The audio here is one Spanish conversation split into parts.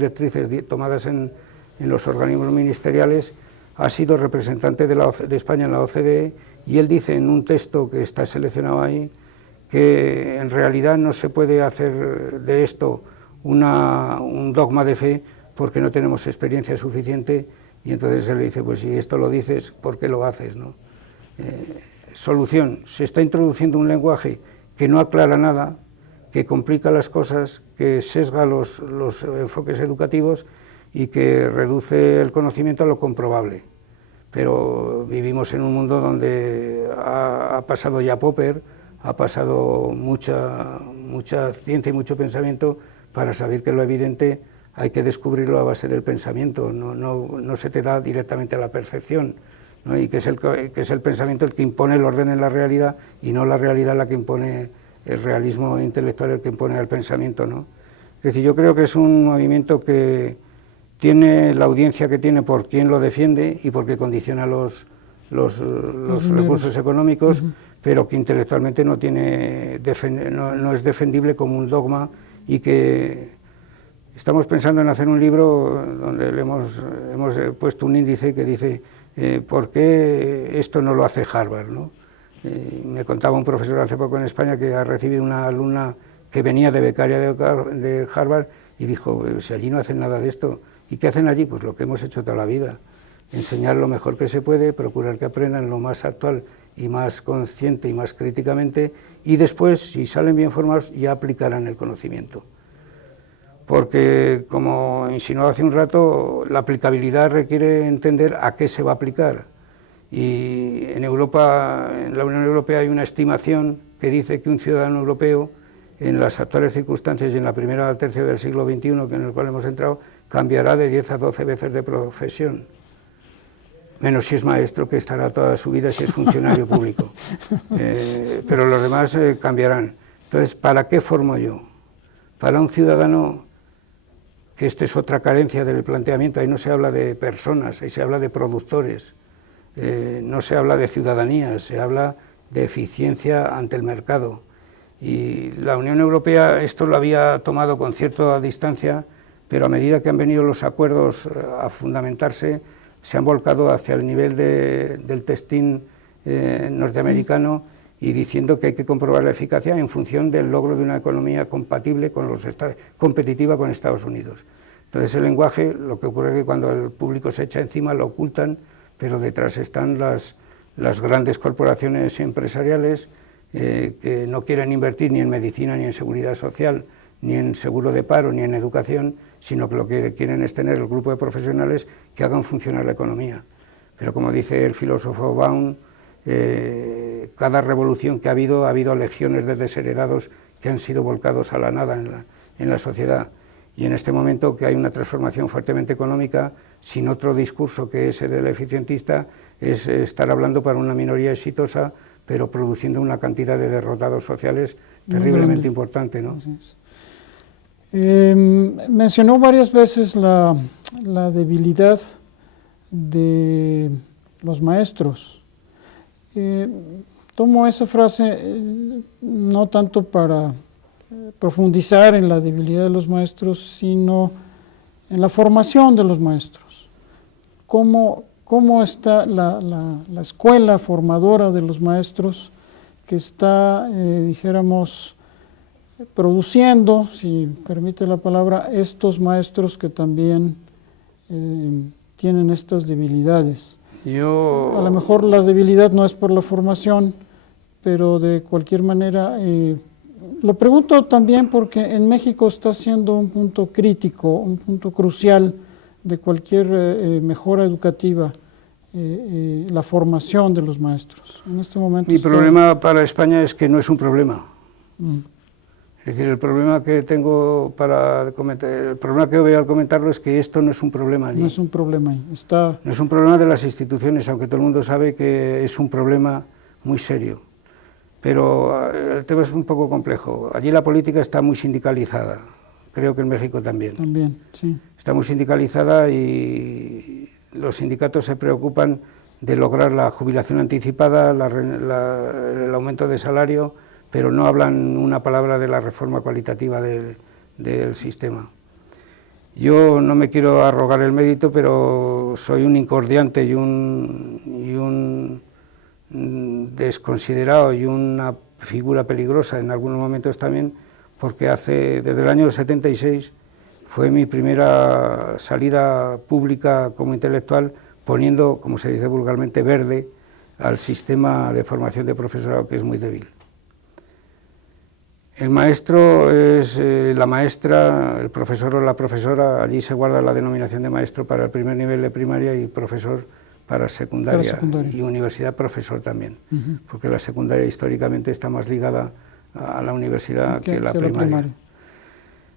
directrices tomadas en los organismos ministeriales, ha sido representante de España en la OCDE, y él dice en un texto que está seleccionado ahí que en realidad no se puede hacer de esto un dogma de fe porque no tenemos experiencia suficiente, y entonces él dice, pues si esto lo dices, ¿por qué lo haces, no? Solución: se está introduciendo un lenguaje que no aclara nada, que complica las cosas, que sesga los enfoques educativos y que reduce el conocimiento a lo comprobable. Pero vivimos en un mundo donde ha pasado ya Popper, ha pasado mucha ciencia y mucho pensamiento para saber que lo evidente hay que descubrirlo a base del pensamiento, no se te da directamente a la percepción, ¿no? Y que es el pensamiento el que impone el orden en la realidad, y no la realidad la que impone el realismo intelectual, el que impone el pensamiento, ¿no? Es decir, yo creo que es un movimiento que tiene la audiencia que tiene por quien lo defiende y porque condiciona los recursos económicos, pero que intelectualmente no es defendible como un dogma, y que estamos pensando en hacer un libro donde le hemos puesto un índice que dice ¿por qué esto no lo hace Harvard, ¿no? Me contaba un profesor hace poco en España que ha recibido una alumna que venía de becaria de Harvard y dijo, si allí no hacen nada de esto, ¿y qué hacen allí? Pues lo que hemos hecho toda la vida, enseñar lo mejor que se puede, procurar que aprendan lo más actual y más consciente y más críticamente, y después, si salen bien formados, ya aplicarán el conocimiento. Porque, como insinuaba hace un rato, la aplicabilidad requiere entender a qué se va a aplicar. Y en Europa, en la Unión Europea, hay una estimación que dice que un ciudadano europeo, en las actuales circunstancias y en la primera tercio del siglo XXI en el cual hemos entrado, cambiará de 10 a 12 veces de profesión. Menos si es maestro, que estará toda su vida, si es funcionario público. Pero los demás cambiarán. Entonces, ¿para qué formo yo? Para un ciudadano, que esta es otra carencia del planteamiento, ahí no se habla de personas, ahí se habla de productores, no se habla de ciudadanía, se habla de eficiencia ante el mercado. Y la Unión Europea esto lo había tomado con cierta distancia, pero a medida que han venido los acuerdos a fundamentarse, se han volcado hacia el nivel del testing norteamericano, y diciendo que hay que comprobar la eficacia en función del logro de una economía compatible competitiva con Estados Unidos. Entonces el lenguaje, lo que ocurre es que cuando el público se echa encima lo ocultan, pero detrás están las grandes corporaciones empresariales que no quieren invertir ni en medicina, ni en seguridad social, ni en seguro de paro, ni en educación, sino que lo que quieren es tener el grupo de profesionales que hagan funcionar la economía. Pero como dice el filósofo Baum, cada revolución que ha habido legiones de desheredados que han sido volcados a la nada en la sociedad. Y en este momento que hay una transformación fuertemente económica, sin otro discurso que ese del eficientista, es estar hablando para una minoría exitosa, pero produciendo una cantidad de derrotados sociales terriblemente importante, ¿no? Mencionó varias veces la debilidad de los maestros. Tomo esa frase no tanto para profundizar en la debilidad de los maestros, sino en la formación de los maestros. ¿Cómo está la escuela formadora de los maestros que está, dijéramos, produciendo, si permite la palabra, estos maestros que también tienen estas debilidades? A lo mejor la debilidad no es por la formación, pero de cualquier manera, lo pregunto también porque en México está siendo un punto crítico, un punto crucial de cualquier mejora educativa, la formación de los maestros. En este momento Mi problema para España es que no es un problema. Es decir, el problema que tengo para comentar, el problema que veo al comentarlo es que esto no es un problema allí. No es un problema ahí. No es un problema de las instituciones, aunque todo el mundo sabe que es un problema muy serio. Pero el tema es un poco complejo. Allí la política está muy sindicalizada, creo que en México también. También, sí. Está muy sindicalizada y los sindicatos se preocupan de lograr la jubilación anticipada, el aumento de salario, pero no hablan una palabra de la reforma cualitativa del sistema. Yo no me quiero arrogar el mérito, pero soy un incordiante y un desconsiderado y una figura peligrosa en algunos momentos también, porque desde el año 76 fue mi primera salida pública como intelectual, poniendo, como se dice vulgarmente, verde al sistema de formación de profesorado, que es muy débil. El maestro es la maestra, el profesor o la profesora, allí se guarda la denominación de maestro para el primer nivel de primaria y profesor para secundaria, y universidad profesor también, porque la secundaria históricamente está más ligada a la universidad que la primaria.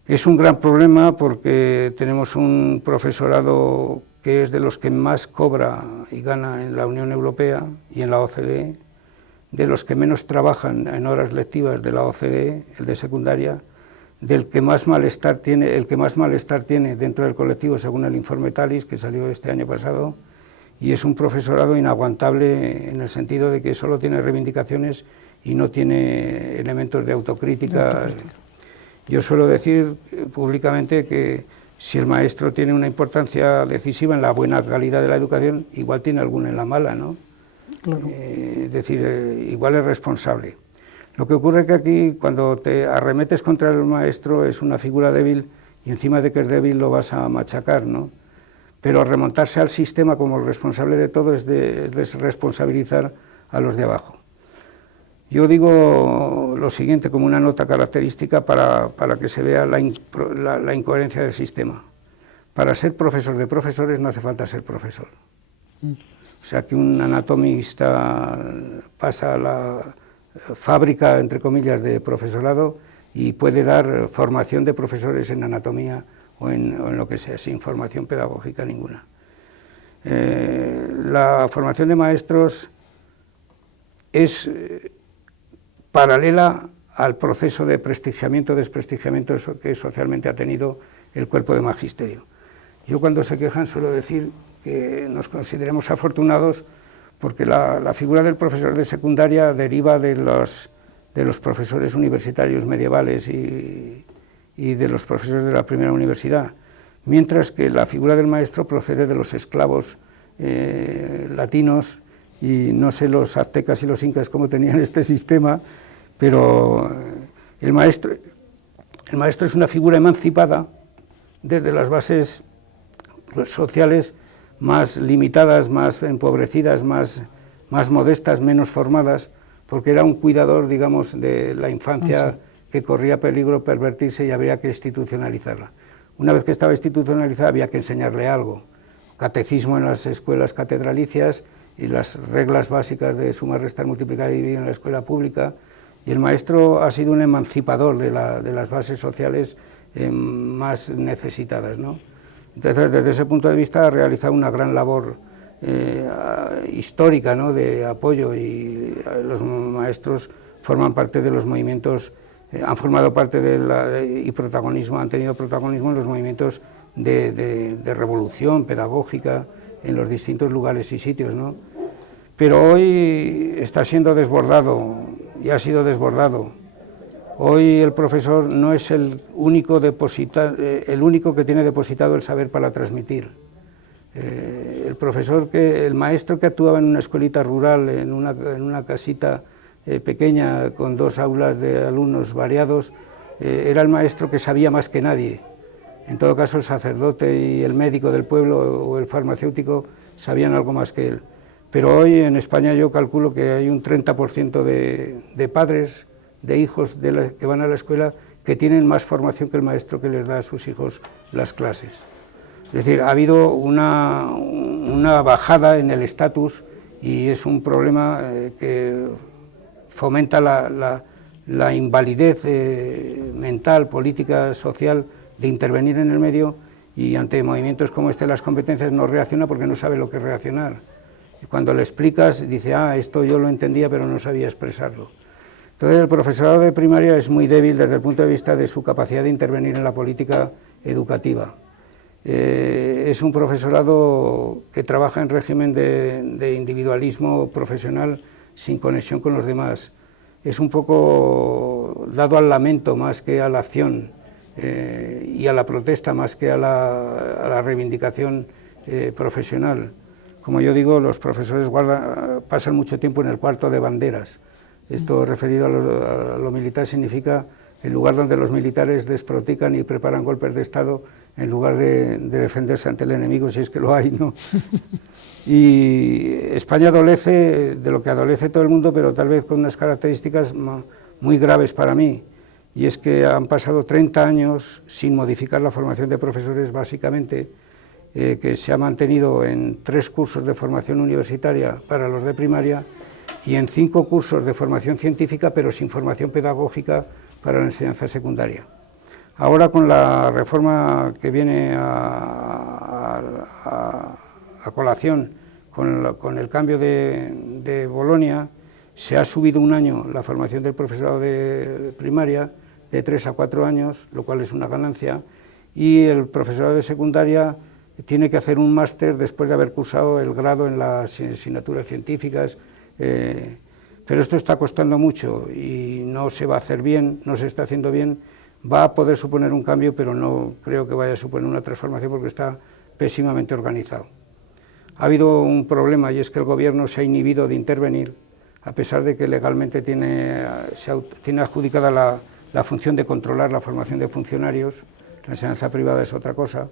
Es un gran problema porque tenemos un profesorado que es de los que más cobra y gana en la Unión Europea y en la OCDE, de los que menos trabajan en horas lectivas de la OCDE, el de secundaria, del que más malestar tiene, el que más malestar tiene dentro del colectivo según el informe Talis, que salió este año pasado, y es un profesorado inaguantable en el sentido de que solo tiene reivindicaciones y no tiene elementos de autocrítica. Yo suelo decir públicamente que si el maestro tiene una importancia decisiva en la buena calidad de la educación, igual tiene alguna en la mala, ¿no? Claro. Es decir, igual es responsable. Lo que ocurre es que aquí, cuando te arremetes contra el maestro, es una figura débil y encima de que es débil lo vas a machacar, ¿no? Pero remontarse al sistema como el responsable de todo es desresponsabilizar a los de abajo. Yo digo lo siguiente como una nota característica para que se vea la incoherencia del sistema. Para ser profesor de profesores no hace falta ser profesor. O sea, que un anatomista pasa a la fábrica, entre comillas, de profesorado y puede dar formación de profesores en anatomía o en lo que sea, sin formación pedagógica ninguna. La formación de maestros es paralela al proceso de prestigiamiento, desprestigiamiento que socialmente ha tenido el cuerpo de magisterio. Yo cuando se quejan suelo decir que nos consideremos afortunados porque la figura del profesor de secundaria deriva de los profesores universitarios medievales y de los profesores de la primera universidad, mientras que la figura del maestro procede de los esclavos latinos, y no sé los aztecas y los incas cómo tenían este sistema, pero el maestro es una figura emancipada desde las bases sociales más limitadas, más empobrecidas, más modestas, menos formadas, porque era un cuidador, digamos, de la infancia que corría peligro pervertirse y había que institucionalizarla. Una vez que estaba institucionalizada había que enseñarle algo, catecismo en las escuelas catedralicias y las reglas básicas de sumar, restar, multiplicar y dividir en la escuela pública, y el maestro ha sido un emancipador de las bases sociales más necesitadas, ¿no? Entonces, desde ese punto de vista ha realizado una gran labor histórica, ¿no?, de apoyo, y los maestros forman parte de los movimientos, han formado parte y protagonismo, han tenido protagonismo en los movimientos de revolución pedagógica en los distintos lugares y sitios, ¿no? Pero hoy está siendo desbordado y ha sido desbordado. Hoy el profesor no es el único que tiene depositado el saber para transmitir. El maestro que actuaba en una escuelita rural, en una casita pequeña con 2 aulas de alumnos variados, era el maestro que sabía más que nadie. En todo caso, el sacerdote y el médico del pueblo o el farmacéutico sabían algo más que él. Pero hoy en España yo calculo que hay un 30% de padres, de hijos que van a la escuela, que tienen más formación que el maestro que les da a sus hijos las clases. Es decir, ha habido una bajada en el estatus y es un problema que fomenta la invalidez mental, política, social de intervenir en el medio, y ante movimientos como este las competencias no reacciona porque no sabe lo que reaccionar. Y cuando le explicas dice, esto yo lo entendía pero no sabía expresarlo. Entonces el profesorado de primaria es muy débil desde el punto de vista de su capacidad de intervenir en la política educativa. Es un profesorado que trabaja en régimen de individualismo profesional sin conexión con los demás. Es un poco dado al lamento más que a la acción. y a la protesta más que a la reivindicación profesional. Como yo digo, los profesores pasan mucho tiempo en el cuarto de banderas. Esto referido a lo militar significa el lugar donde los militares desprotican y preparan golpes de Estado en lugar de defenderse ante el enemigo, si es que lo hay, ¿no? Y España adolece de lo que adolece todo el mundo, pero tal vez con unas características muy graves para mí, y es que han pasado 30 años sin modificar la formación de profesores, básicamente, que se ha mantenido en 3 cursos de formación universitaria para los de primaria y en 5 cursos de formación científica, pero sin formación pedagógica para la enseñanza secundaria. Ahora, con la reforma que viene a colación, con el cambio de Bolonia, se ha subido un año la formación del profesorado de primaria, de 3 a 4 años, lo cual es una ganancia, y el profesorado de secundaria tiene que hacer un máster después de haber cursado el grado en las asignaturas científicas, pero esto está costando mucho y no se va a hacer bien, no se está haciendo bien. Va a poder suponer un cambio, pero no creo que vaya a suponer una transformación porque está pésimamente organizado. Ha habido un problema y es que el gobierno se ha inhibido de intervenir, a pesar de que legalmente tiene adjudicada la función de controlar la formación de funcionarios. La enseñanza privada es otra cosa,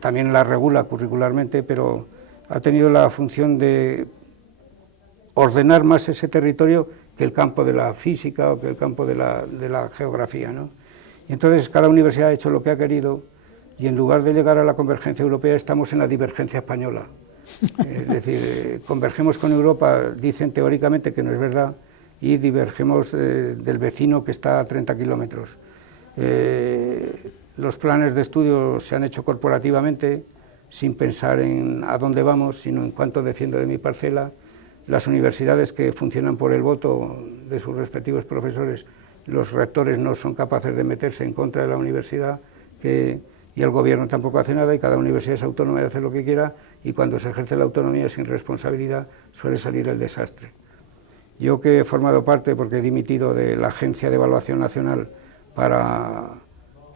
también la regula curricularmente, pero ha tenido la función de ordenar más ese territorio que el campo de la física o que el campo de la geografía, ¿no? Y entonces cada universidad ha hecho lo que ha querido y en lugar de llegar a la convergencia europea estamos en la divergencia española. Es decir, convergemos con Europa, dicen teóricamente que no es verdad, y divergemos del vecino que está a 30 kilómetros. Los planes de estudio se han hecho corporativamente, sin pensar en a dónde vamos, sino en cuánto defiendo de mi parcela. Las universidades que funcionan por el voto de sus respectivos profesores, los rectores no son capaces de meterse en contra de la universidad, y el gobierno tampoco hace nada, y cada universidad es autónoma y hace lo que quiera, y cuando se ejerce la autonomía sin responsabilidad suele salir el desastre. Yo, que he formado parte, porque he dimitido, de la Agencia de Evaluación Nacional para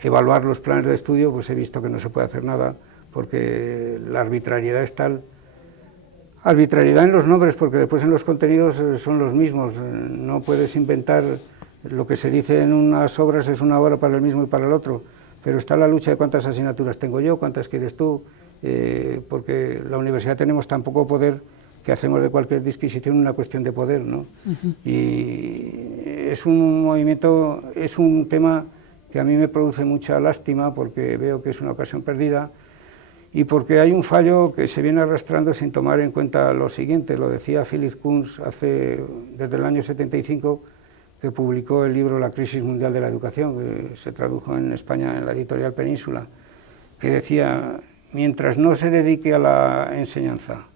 evaluar los planes de estudio, pues he visto que no se puede hacer nada porque la arbitrariedad es tal. Arbitrariedad en los nombres, porque después en los contenidos son los mismos. No puedes inventar lo que se dice en unas obras, es una obra para el mismo y para el otro, pero está la lucha de cuántas asignaturas tengo yo, cuántas quieres tú, porque la universidad tenemos tan poco poder que hacemos de cualquier disquisición una cuestión de poder, ¿no? Y es un movimiento, es un tema que a mí me produce mucha lástima porque veo que es una ocasión perdida, y porque hay un fallo que se viene arrastrando sin tomar en cuenta lo siguiente. Lo decía Philip Kunz desde el año 75, que publicó el libro La crisis mundial de la educación, que se tradujo en España en la editorial Península, que decía: mientras no se dedique a la enseñanza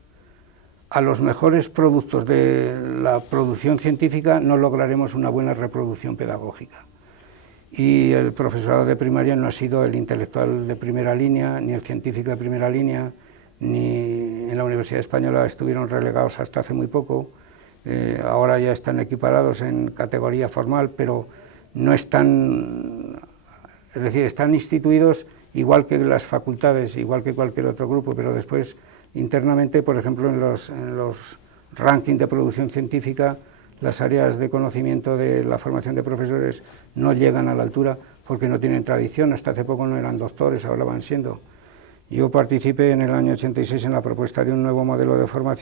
a los mejores productos de la producción científica, no lograremos una buena reproducción pedagógica. Y el profesorado de primaria no ha sido el intelectual de primera línea, ni el científico de primera línea, ni en la Universidad Española estuvieron relegados hasta hace muy poco. Ahora ya están equiparados en categoría formal, pero no están, es decir, están instituidos igual que las facultades, igual que cualquier otro grupo, pero después internamente, por ejemplo, en los rankings de producción científica, las áreas de conocimiento de la formación de profesores no llegan a la altura porque no tienen tradición. Hasta hace poco no eran doctores, ahora van siendo. Yo participé en el año 86 en la propuesta de un nuevo modelo de formación